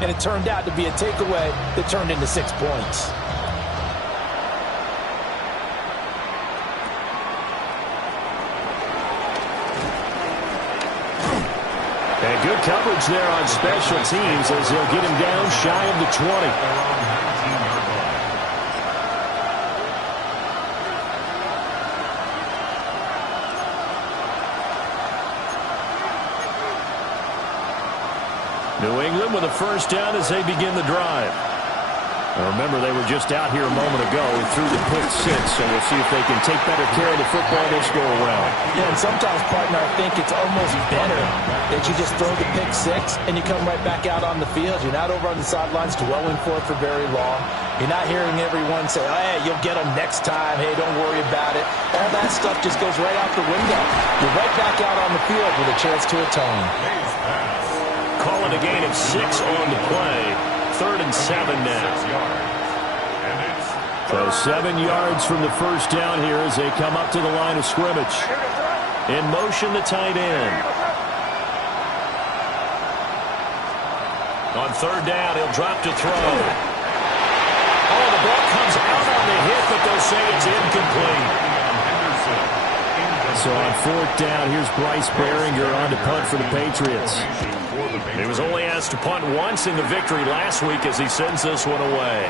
and it turned out to be a takeaway that turned into 6 points. And good coverage there on special teams as he'll get him down shy of the 20. New England with a first down as they begin the drive. Now remember, they were just out here a moment ago through the pick six, so we'll see if they can take better care of the football this go around. Yeah, and sometimes, partner, I think it's almost better that you just throw the pick six and you come right back out on the field. You're not over on the sidelines dwelling for it for very long. You're not hearing everyone say, oh, hey, you'll get them next time. Hey, don't worry about it. All that stuff just goes right out the window. You're right back out on the field with a chance to atone. Calling a gain of 6 on the play. 3rd and 7 now. So 7 yards from the first down here as they come up to the line of scrimmage. In motion, the tight end. On 3rd down, he'll drop to throw. Oh, the ball comes out on the hit, but they'll say it's incomplete. So on 4th down, here's Bryce Behringer on to punt for the Patriots. He was only asked to punt once in the victory last week as he sends this one away.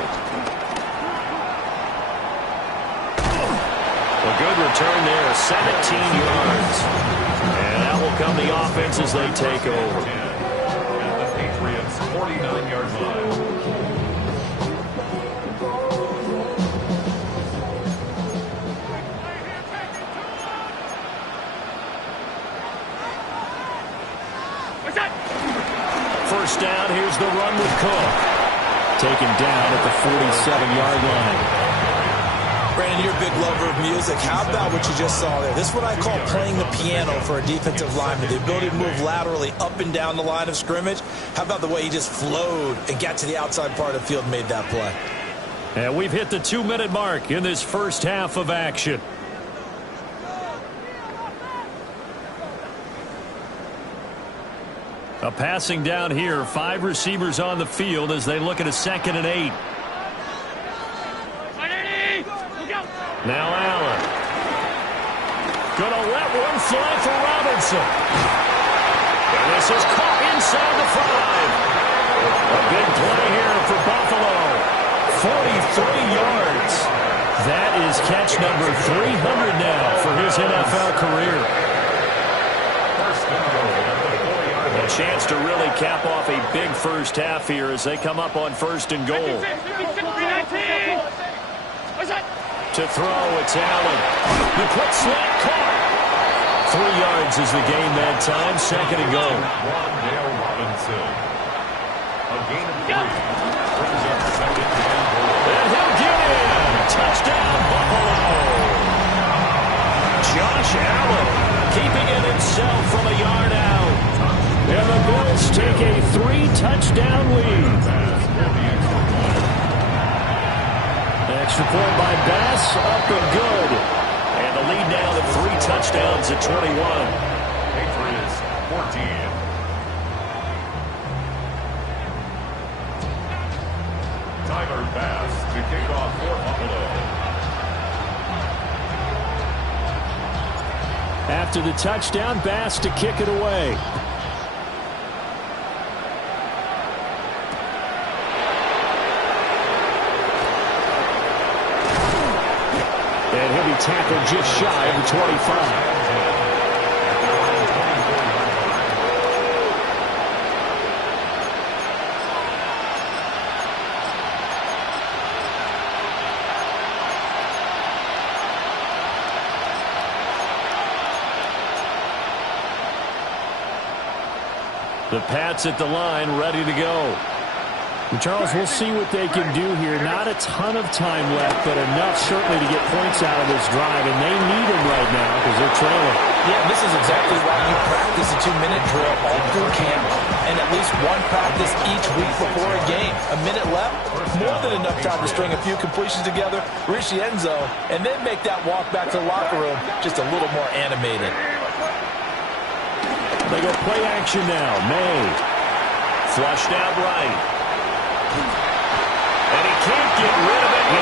A good return there, 17 yards. And that will come the offense as they take over. And the Patriots 49-yard line. First down, here's the run with Cook. Taken down at the 47-yard line. Brandon, you're a big lover of music. How about what you just saw there? This is what I call playing the piano for a defensive lineman. The ability to move laterally up and down the line of scrimmage. How about the way he just flowed and got to the outside part of the field and made that play? And we've hit the 2-minute mark in this first half of action. A passing down here. 5 receivers on the field as they look at a 2nd and 8. Now Allen. Gonna let one fly for Robinson. And this is caught inside the 5. A big play here for Buffalo. 43 yards. That is catch number 300 now for his NFL career. A chance to really cap off a big first half here as they come up on 1st and goal. To throw, it's Allen. The quick slant caught. 3 yards is the gain that time. 2nd and goal. Wan'Dale Robinson. A gain of 3. Brings up 2nd and goal. And he'll get in. Touchdown, Buffalo. Josh Allen keeping it himself from a yard out. And the Bills take a 3-touchdown lead. Extra point by Bass, up and good. And the lead now to 3 touchdowns at 21. Patriots 14. Tyler Bass to kick off for Buffalo. After the touchdown, Bass to kick it away. And he'll be tackled just shy of the 25. The Pats at the line, ready to go. Charles, we'll see what they can do here. Not a ton of time left, but enough certainly to get points out of this drive, and they need them right now because they're trailing. Yeah, this is exactly why you practice a 2-minute drill all through camp, and at least one practice each week before a game. A minute left, more than enough time to string a few completions together, reach the end zone, and then make that walk back to the locker room just a little more animated. They go play action now. May. Flushed out right.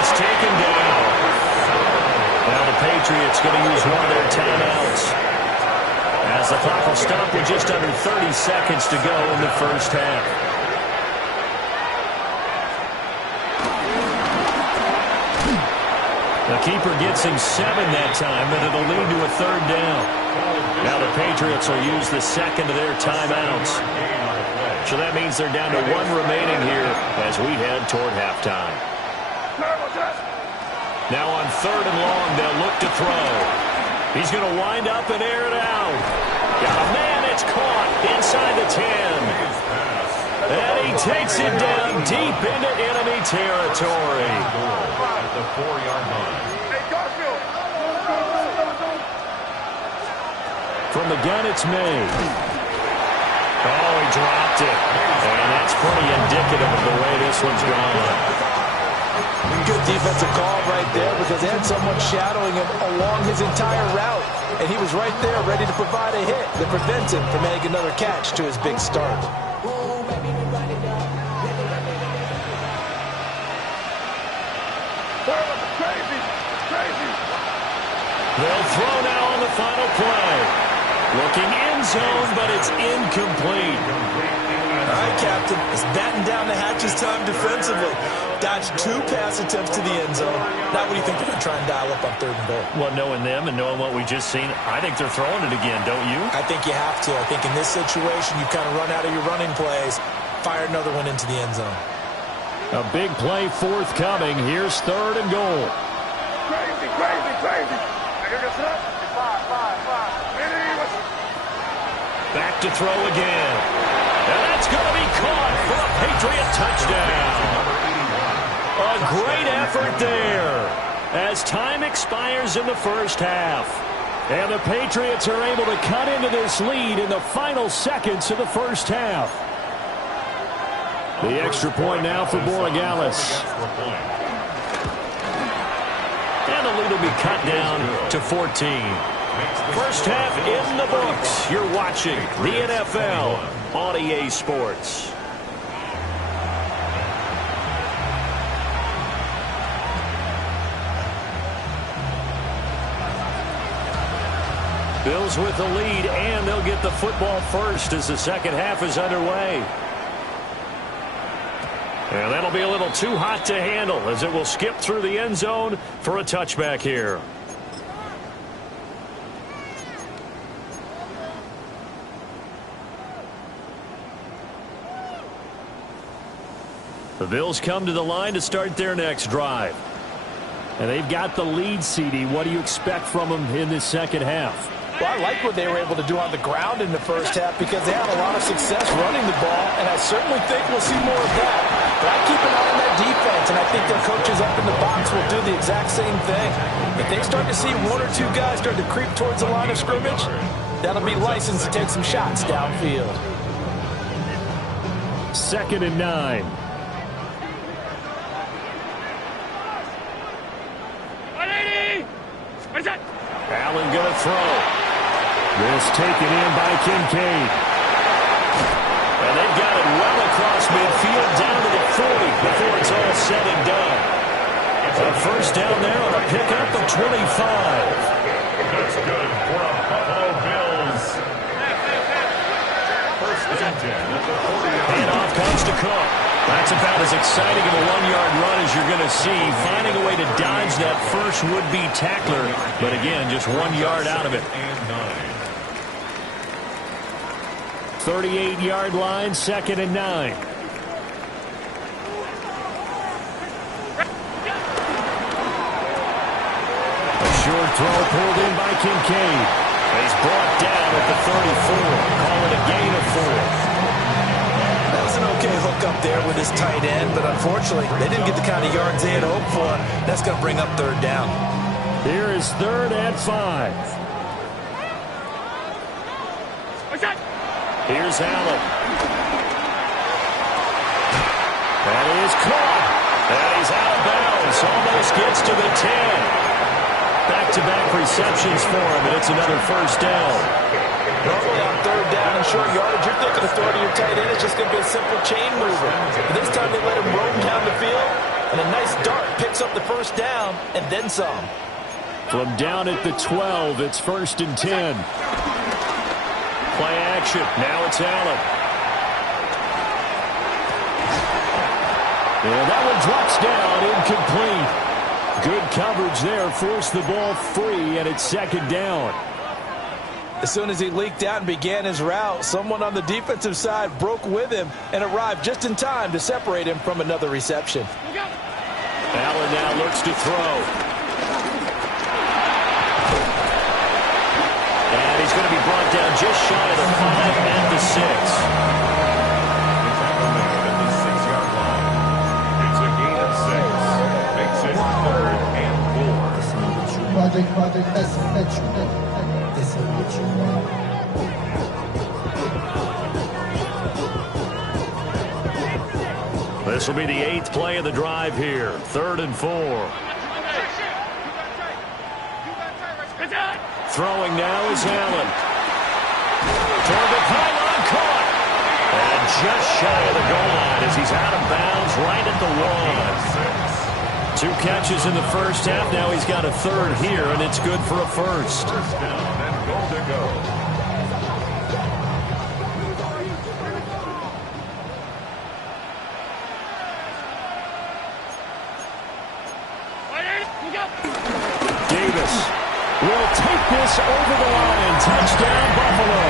is taken down. Now the Patriots going to use one of their timeouts, as the clock will stop with just under 30 seconds to go in the first half. The keeper gets him 7 that time, but it'll lead to a third down. Now the Patriots will use the second of their timeouts. So that means they're down to 1 remaining here as we head toward halftime. Now on 3rd and long, they'll look to throw. He's going to wind up and air it out. Got a man, it's caught inside the 10. And he takes it down deep into enemy territory. At the 4-yard line. From the gun, it's made. Oh, he dropped it. And that's pretty indicative of the way this one's gone. Good defensive call right there because they had someone shadowing him along his entire route. And he was right there ready to provide a hit that prevents him from making another catch to his big start. They'll throw now on the final play. Looking end zone, but it's incomplete. All right, Captain. It's batten down the hatches time defensively. Dodged 2 pass attempts to the end zone. Now what do you think they're going to try and dial up on 3rd and goal? Well, knowing them and knowing what we just seen, I think they're throwing it again, don't you? I think you have to. I think in this situation, you kind of run out of your running plays, fire another one into the end zone. A big play forthcoming. Here's 3rd and goal. Crazy. Back to throw again. And that's going to be caught for a Patriot touchdown. A great effort there as time expires in the first half. And the Patriots are able to cut into this lead in the final seconds of the first half. The extra point now for Borregales. And the lead will be cut down to 14. First half in the books. You're watching the NFL on EA Sports. Bills with the lead, and they'll get the football first as the second half is underway. And that'll be a little too hot to handle as it will skip through the end zone for a touchback here. The Bills come to the line to start their next drive. And they've got the lead, CD. What do you expect from them in this second half? Well, I like what they were able to do on the ground in the first half because they had a lot of success running the ball, and I certainly think we'll see more of that. But I keep an eye on that defense, and I think their coaches up in the box will do the exact same thing. If they start to see 1 or 2 guys start to creep towards the line of scrimmage, that'll be license to take some shots downfield. 2nd and 9. Allen going to throw. This taken in by Kincaid. And they've got it well across midfield down to the 40 before it's all said and done. A first down there on a pickup of 25. That's good for the Buffalo Bills. First and 10 at the 40-yard line. And off comes to Cook. That's about as exciting of a 1-yard run as you're going to see, finding a way to dodge that first would-be tackler. But again, just 1 yard out of it. 38-yard line, 2nd and 9. A short throw pulled in by Kincaid. He's brought down at the 34. Call it a gain of 4. That was an okay hook up there with his tight end, but unfortunately, they didn't get the kind of yards they had hoped for. That's going to bring up 3rd down. Here is 3rd and 5. Here's Allen. That is caught. And he's out of bounds. Almost gets to the 10. Back-to-back receptions for him, and it's another first down. Normally on 3rd down and short yardage, you're thinking of throwing to your tight end. It's just going to be a simple chain mover. But this time they let him roam down the field. And a nice dart picks up the first down and then some. From down at the 12, it's 1st and 10. Play action. Now it's Allen. And that one drops down, incomplete. Good coverage there, forced the ball free, and it's 2nd down. As soon as he leaked out and began his route, someone on the defensive side broke with him and arrived just in time to separate him from another reception. Allen now looks to throw. And he's going to be brought down just shy of the 5 and the 6. At the 6-yard line. It's a gain of 6. Makes it 3rd and 4. Project, that's what you want. This will be the 8th play of the drive here. 3rd and 4. Throwing now is Allen. Toward the pylon, caught. And just shy of the goal line as he's out of bounds right at the 1. 2 catches in the first half. Now he's got a 3rd here, and it's good for a 1st. First down and goal to go. Davis will take this over the line. Touchdown, Buffalo.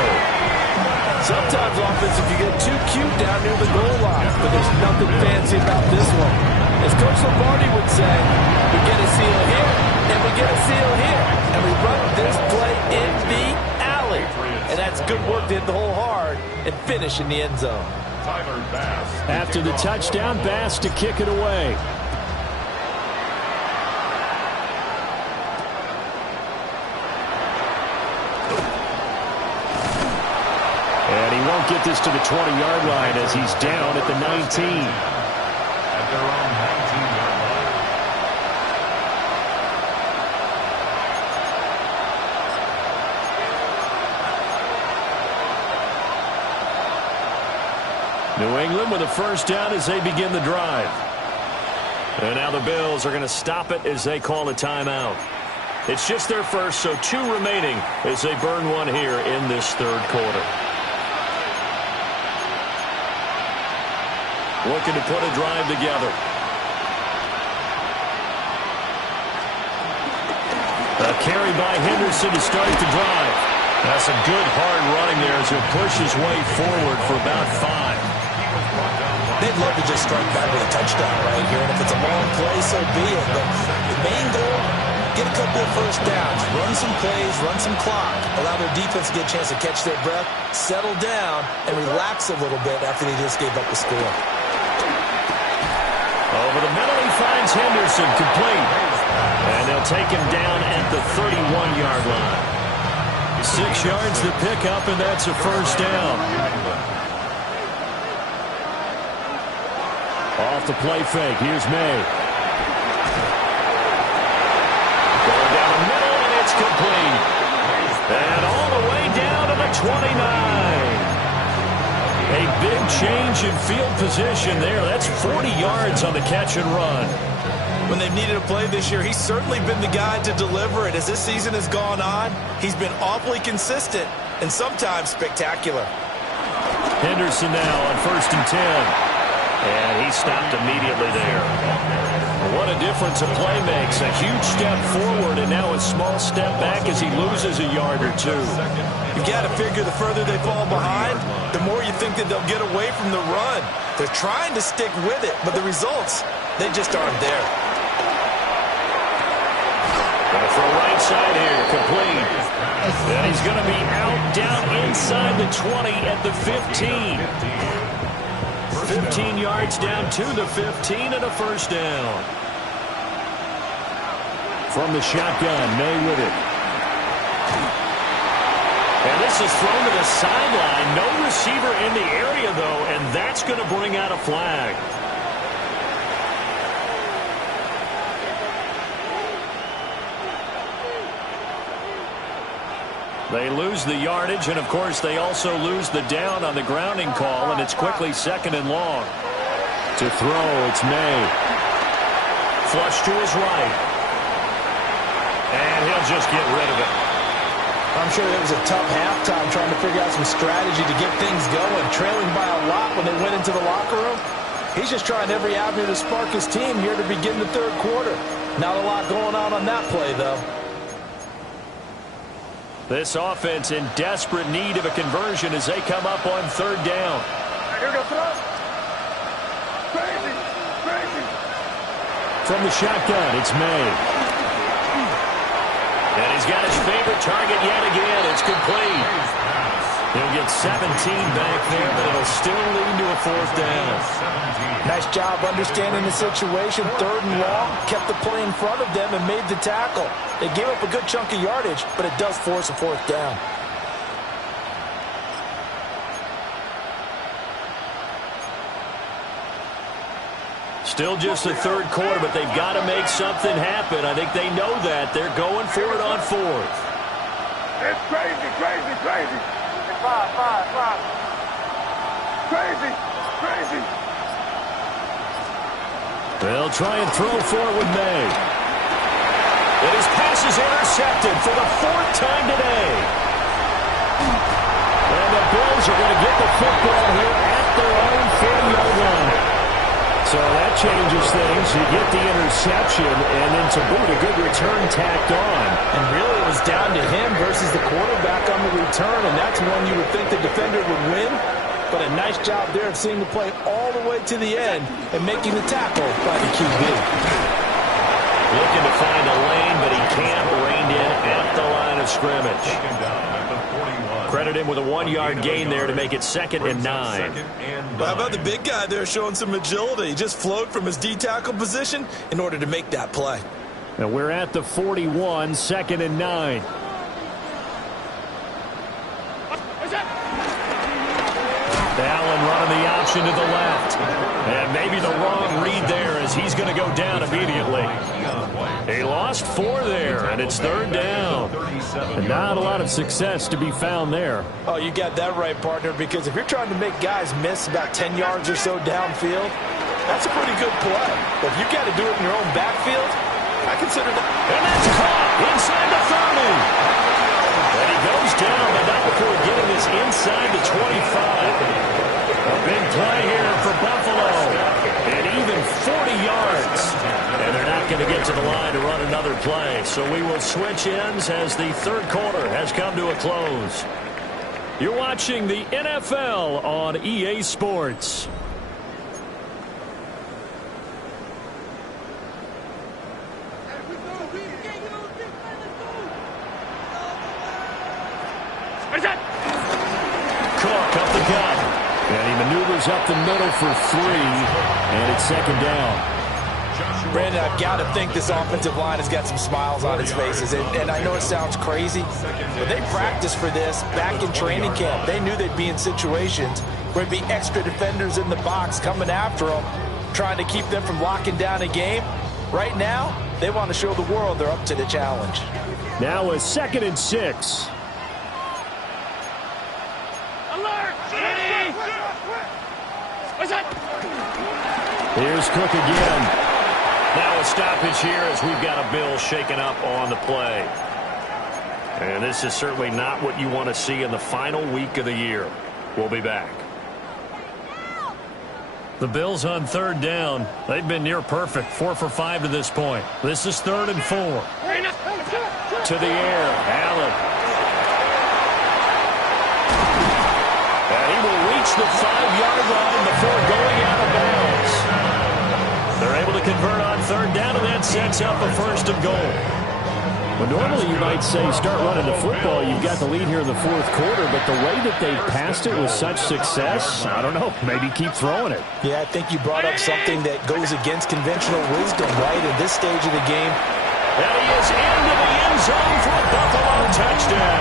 Sometimes offense, if you get too cute down near the goal line, but there's nothing fancy about this one. As Coach Lombardi would say, we get a seal here, and we get a seal here, and we run this play in the alley. And that's good work to hit the hole hard and finish in the end zone. Tyler Bass. After the touchdown, Bass to kick it away. And he won't get this to the 20-yard line as he's down at the 19. At their own 19-yard line. New England with a first down as they begin the drive. And now the Bills are going to stop it as they call a timeout. It's just their first, so 2 remaining as they burn one here in this 3rd quarter. Looking to put a drive together. A carry by Henderson to start the drive. That's some good hard running there as he'll push his way forward for about 5. They'd love to just strike back with a touchdown right here, and if it's a long play, so be it. But the main goal, get a couple of first downs, run some plays, run some clock, allow their defense to get a chance to catch their breath, settle down, and relax a little bit after they just gave up the score. Over the middle, he finds Henderson, complete. And they'll take him down at the 31-yard line. 6 yards to pick up, and that's a first down. Off the play fake, here's May. Going down the middle, and it's complete. And all the way down to the 29. A big change in field position there. That's 40 yards on the catch and run. When they've needed a play this year, he's certainly been the guy to deliver it. As this season has gone on, he's been awfully consistent and sometimes spectacular. Henderson now on 1st and 10. And he stopped immediately there. What a difference a play makes. A huge step forward and now a small step back as he loses a yard or 2. You've got to figure the further they fall behind, the more you think that they'll get away from the run. They're trying to stick with it, but the results, they just aren't there. Gonna throw right side here, complete. And he's going to be out down inside the 20 at the 15. 15 yards down to the 15 and a first down. From the shotgun, May with it. And this is thrown to the sideline. No receiver in the area, though, and that's going to bring out a flag. They lose the yardage, and, of course, they also lose the down on the grounding call, and it's quickly 2nd and long. To throw, it's May. Flush to his right. And he'll just get rid of it. I'm sure it was a tough halftime trying to figure out some strategy to get things going, trailing by a lot when they went into the locker room. He's just trying every avenue to spark his team here to begin the third quarter. Not a lot going on that play, though. This offense in desperate need of a conversion as they come up on third down. Here we go, throw. Crazy, crazy. From the shotgun, it's May. And he's got his favorite target yet again. It's complete. He'll get 17 back there, but it'll still lead to a fourth down. Nice job understanding the situation. Third and long, kept the play in front of them and made the tackle. They gave up a good chunk of yardage, but it does force a fourth down. Still just the third quarter, but they've got to make something happen. I think they know that. They're going for it on fourth. It's crazy, crazy, crazy. Five. Crazy, crazy. They'll try and throw for it with May. And his pass is intercepted for the fourth time today. And the Bills are going to get the football here at their own 40-yard line. So that changes things. You get the interception, and then to boot, a good return tacked on. And really it was down to him versus the quarterback on the return, and that's one you would think the defender would win. But a nice job there of seeing the play all the way to the end and making the tackle by the QB. Looking to find a lane, but he can't. Reined in at the line of scrimmage. Credit him with a 1-yard gain there to make it 2nd and 9. Well, how about the big guy there showing some agility? He just flowed from his D-tackle position in order to make that play. And we're at the 41, 2nd and 9. Allen running the option to the left. And maybe the wrong read there as he's going to go down immediately. He lost 4 there, and it's 3rd down. And not a lot of success to be found there. Oh, you got that right, partner, because if you're trying to make guys miss about 10 yards or so downfield, that's a pretty good play. But if you got to do it in your own backfield, I consider that. And that's caught inside the 30. And he goes down, but not before getting this inside the 25. A big play here for Buffalo. And even 40 yards. And they're not going to get to the line to run another play. So we will switch ends as the third quarter has come to a close. You're watching the NFL on EA Sports. Cook up the gut. And he maneuvers up the middle for 3. And it's 2nd down. Brandon, I've got to think this offensive line has got some smiles on its faces. And I know it sounds crazy, but they practiced for this back in training camp. They knew they'd be in situations where there'd be extra defenders in the box coming after them, trying to keep them from locking down a game. Right now, they want to show the world they're up to the challenge. Now a 2nd and 6. Here's Cook again. Now a stoppage here as we've got a Bill shaken up on the play. And this is certainly not what you want to see in the final week of the year. We'll be back. The Bills on 3rd down. They've been near perfect. 4 for 5 to this point. This is 3rd and 4. To the air. Allen. And he will reach the 5-yard line before going out of bounds. They're able to convert on 3rd down, and that sets up a 1st and goal. Well, normally you might say start running the football. You've got the lead here in the 4th quarter, but the way that they passed it with such success, I don't know, maybe keep throwing it. Yeah, I think you brought up something that goes against conventional wisdom, right, at this stage of the game. And he is into the end zone for a Buffalo touchdown.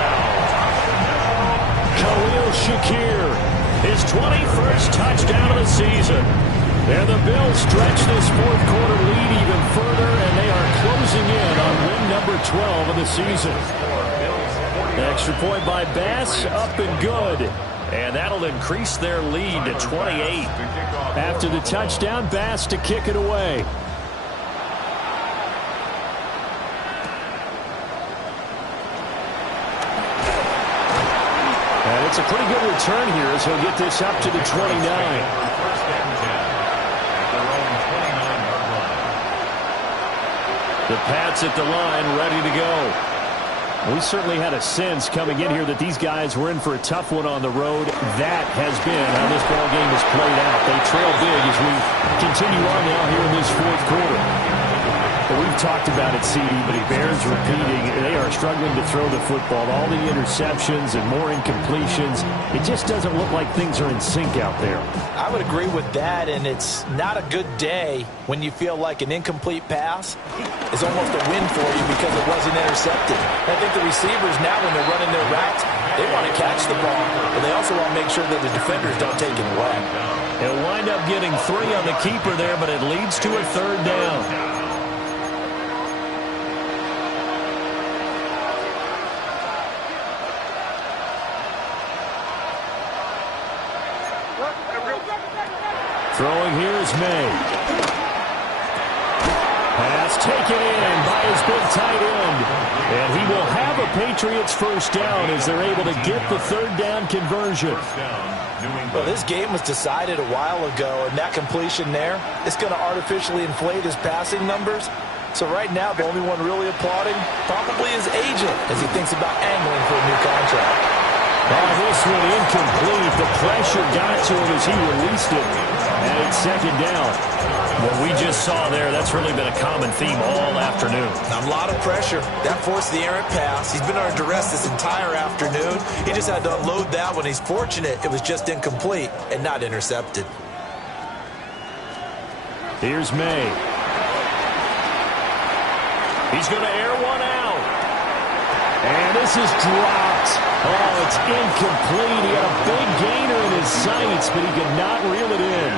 Khalil Shakir, his 21st touchdown of the season. And the Bills stretch this 4th quarter lead even further, and they are closing in on win number 12 of the season. Extra point by Bass, up and good. And that'll increase their lead to 28. After the touchdown, Bass to kick it away. It's a pretty good return here as he'll get this up to the 29. First and 10 at their own 29-yard line. The Pats at the line, ready to go. We certainly had a sense coming in here that these guys were in for a tough one on the road. That has been how this ball game has played out. They trail big as we continue on now here in this fourth quarter. But we've talked about it, CD, but it bears repeating. They are struggling to throw the football. All the interceptions and more incompletions. It just doesn't look like things are in sync out there. I would agree with that, and it's not a good day when you feel like an incomplete pass is almost a win for you because it wasn't intercepted. I think the receivers now, when they're running their routes, they want to catch the ball, but they also want to make sure that the defenders don't take it away. He'll wind up getting 3 on the keeper there, but it leads to a third down. Throwing here is May. Pass taken in by his big tight end. And he will have a Patriots first down as they're able to get the third down conversion. Well, this game was decided a while ago, and that completion there is going to artificially inflate his passing numbers. So right now, the only one really applauding probably his agent as he thinks about angling for a new contract. Oh, this one incomplete. The pressure got to him as he released it. And it's second down. What we just saw there, that's really been a common theme all afternoon. A lot of pressure. That forced the errant pass. He's been under duress this entire afternoon. He just had to unload that one. He's fortunate it was just incomplete and not intercepted. Here's May. He's going to air one out. And this is dropped. Oh, it's incomplete. He had a big gainer in his sights, but he could not reel it in.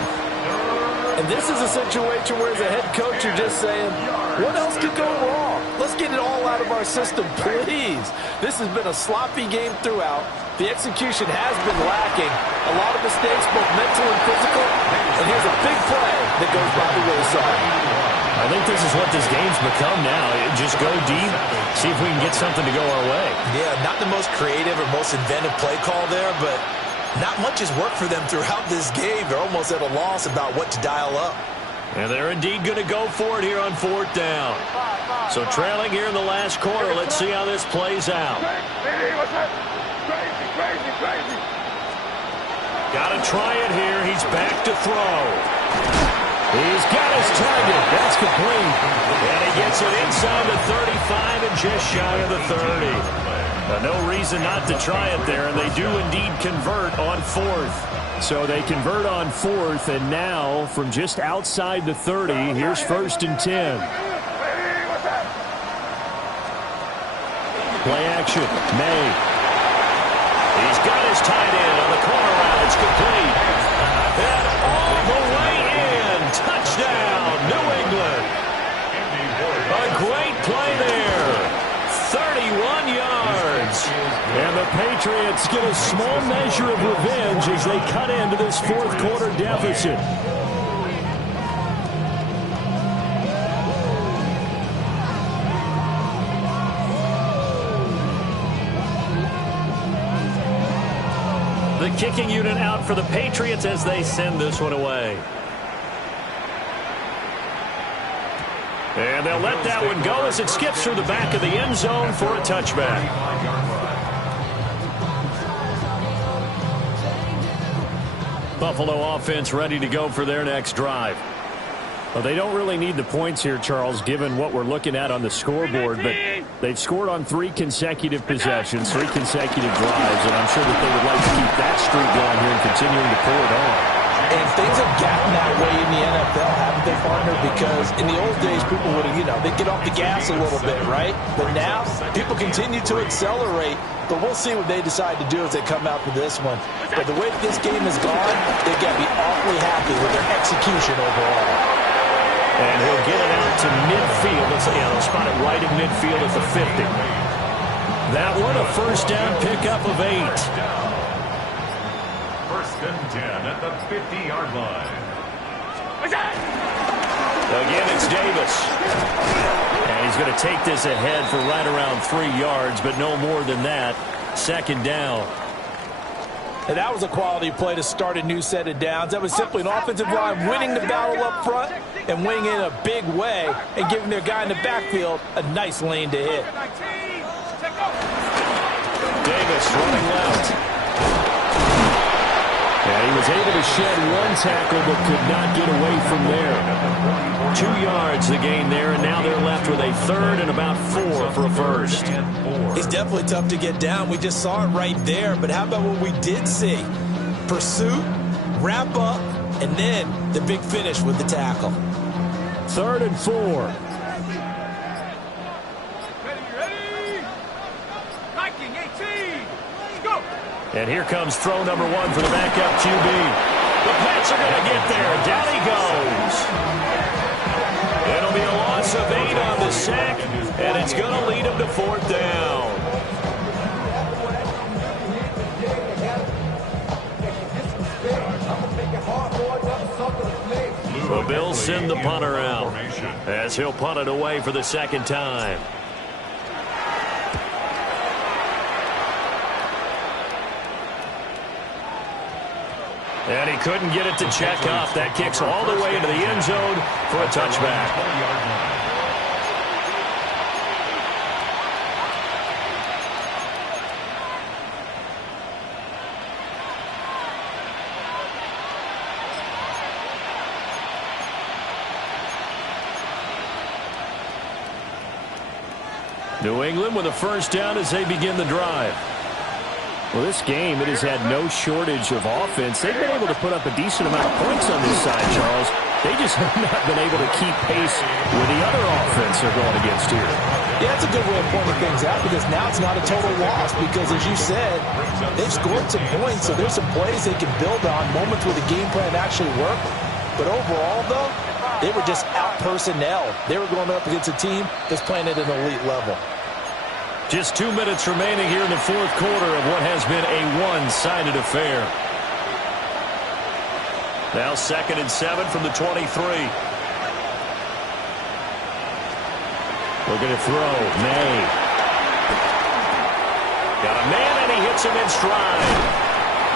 And this is a situation where as a head coach you're just saying, what else could go wrong? Let's get it all out of our system, please. This has been a sloppy game throughout. The execution has been lacking. A lot of mistakes, both mental and physical. And here's a big play that goes by the wayside. I think this is what this game's become now. Just go deep, see if we can get something to go our way. Yeah, not the most creative or most inventive play call there, but not much has worked for them throughout this game. They're almost at a loss about what to dial up. And they're indeed going to go for it here on fourth down. So trailing here in the last quarter, let's see how this plays out. Got to try it here. He's back to throw. He's got his target. That's complete. And he gets it inside the 35 and just shy of the 30. No reason not to try it there, and they do indeed convert on fourth. So they convert on fourth, and now from just outside the 30, here's first and 10. Play action. May. He's got his tight end on the corner route. It's complete. And all the way in. Touchdown, New England. A great play there. 31 yards. And the Patriots get a small measure of revenge as they cut into this fourth quarter deficit. The kicking unit out for the Patriots as they send this one away. And they'll let that one go as it skips through the back of the end zone for a touchback. Buffalo offense ready to go for their next drive. Well, they don't really need the points here, Charles, given what we're looking at on the scoreboard, but they've scored on 3 consecutive possessions, 3 consecutive drives, and I'm sure that they would like to keep that streak going here and continuing to pour it on. And things have gotten that way in the NFL, haven't they, partner? Because in the old days, people would have, they'd get off the gas a little bit, right? But now, people continue to accelerate. But we'll see what they decide to do as they come out for this one. But the way that this game has gone, they've got to be awfully happy with their execution overall. And he'll get it out to midfield. They'll spot it right in midfield at the 50. That one, a first down pickup of 8. First and 10 at the 50-yard line. Again, it's Davis. And he's going to take this ahead for right around 3 yards, but no more than that. Second down. And that was a quality play to start a new set of downs. That was simply an offensive line winning the battle up front and winning in a big way and giving their guy in the backfield a nice lane to hit. Davis running left. And he was able to shed one tackle but could not get away from there. 2 yards the gain there, and now they're left with a third and about 4 for a first. He's definitely tough to get down. We just saw it right there. But how about what we did see? Pursuit, wrap up, and then the big finish with the tackle. 3rd and 4. And here comes throw number 1 for the backup QB. The Pats are going to get there. Down he goes. It'll be a loss of 8 on the sack, and it's going to lead him to 4th down. The Bills send the punter out as he'll punt it away for the 2nd time. And he couldn't get it to check up. That kicks all the way into the end zone for a touchback. New England with a first down as they begin the drive. Well, this game, it has had no shortage of offense. They've been able to put up a decent amount of points on this side, Charles. They just have not been able to keep pace with the other offense they're going against here. Yeah, that's a good way of pointing things out because now it's not a total loss because, as you said, they've scored some points, so there's some plays they can build on, moments where the game plan actually worked. But overall, though, they were just out personnel. They were going up against a team that's playing at an elite level. Just 2 minutes remaining here in the 4th quarter of what has been a one-sided affair. Now 2nd and 7 from the 23. Looking to throw. May. Got a man, and he hits him in stride.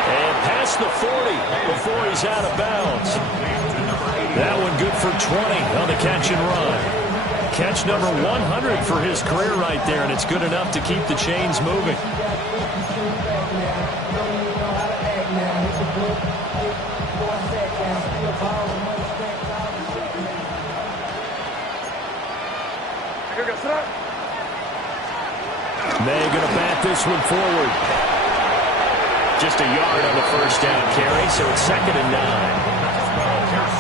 And past the 40 before he's out of bounds. That one good for 20 on the catch and run. Catch number 100 for his career right there, and it's good enough to keep the chains moving. May going to bat this one forward. Just a yard on the first down carry, so it's 2nd and 9.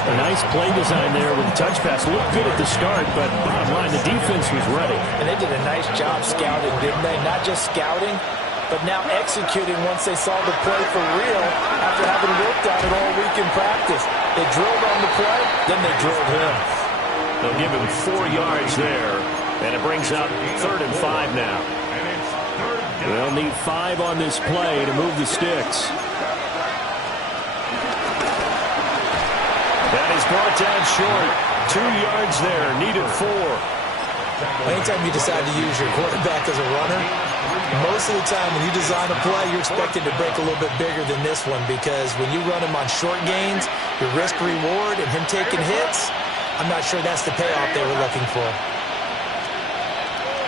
A nice play design there with the touch pass. Looked good at the start, but bottom line, the defense was ready. And they did a nice job scouting, didn't they? Not just scouting, but now executing once they saw the play for real after having worked on it all week in practice. They drilled on the play, then they drilled him. They'll give him 4 yards there, and it brings up 3rd and 5 now. They'll need 5 on this play to move the sticks. That is brought down short. 2 yards there. Needed 4. Anytime you decide to use your quarterback as a runner, most of the time when you design a play, you're expected to break a little bit bigger than this one because when you run him on short gains, your risk-reward and him taking hits, I'm not sure that's the payoff they were looking for.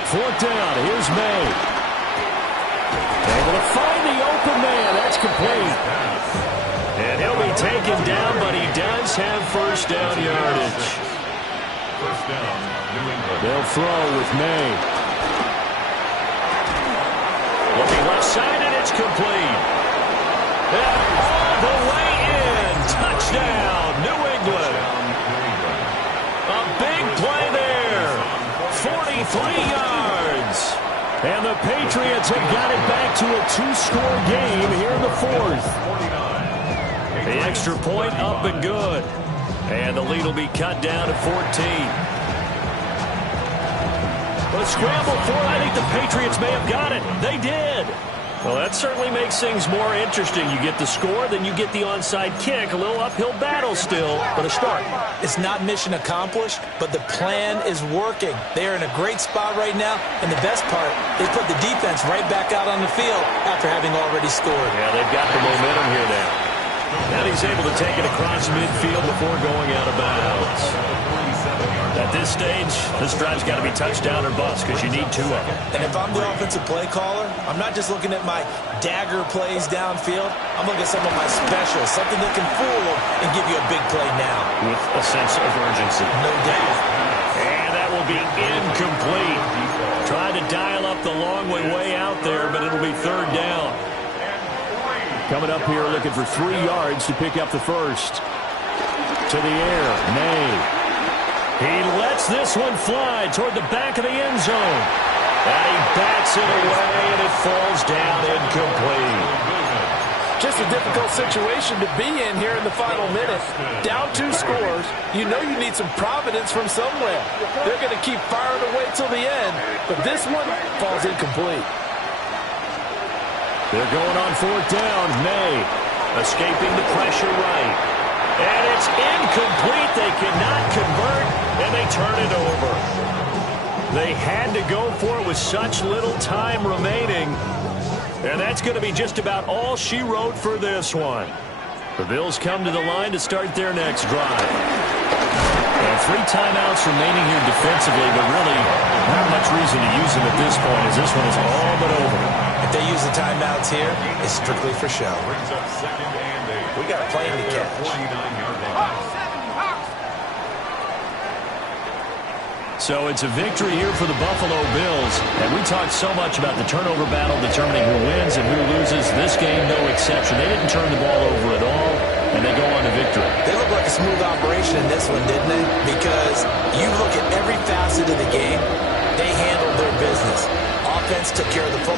4th down. Here's May. Able to find the open man. That's complete. And he'll be taken down, but he does have first down yardage. They'll throw with May. Looking left side, and it's complete. And all the way in. Touchdown, New England. A big play there. 43 yards. And the Patriots have got it back to a 2-score game here in the 4th. The extra point up and good. And the lead will be cut down to 14. But a scramble for it. I think the Patriots may have got it. They did. Well, that certainly makes things more interesting. You get the score, then you get the onside kick. A little uphill battle still, but a start. It's not mission accomplished, but the plan is working. They are in a great spot right now, and the best part, they put the defense right back out on the field after having already scored. Yeah, they've got the momentum here now. And he's able to take it across midfield before going out of bounds. At this stage, this drive's got to be touchdown or bust because you need two of them. And if I'm the offensive play caller, I'm not just looking at my dagger plays downfield. I'm looking at some of my specials, something that can fool them and give you a big play now. With a sense of urgency. No doubt. And that will be incomplete. Tried to dial up the long way out there, but it'll be third down. Coming up here looking for 3 yards to pick up the first. To the air, May. He lets this one fly toward the back of the end zone. And he bats it away, and it falls down incomplete. Just a difficult situation to be in here in the final minute. Down 2 scores. You know you need some providence from somewhere. They're going to keep firing away till the end, but this one falls incomplete. They're going on 4th down. May escaping the pressure right. And it's incomplete. They cannot convert, and they turn it over. They had to go for it with such little time remaining. And that's going to be just about all she wrote for this one. The Bills come to the line to start their next drive. And 3 timeouts remaining here defensively, but really not much reason to use them at this point as this one is all but over. If they use the timeouts here, it's strictly for show. We got a plane to catch. So it's a victory here for the Buffalo Bills. And we talked so much about the turnover battle determining who wins and who loses. This game, no exception. They didn't turn the ball over at all, and they go on to victory. They look like a smooth operation in this one, didn't they? Because you look at every facet of the game, they handled their business. Offense took care of the football.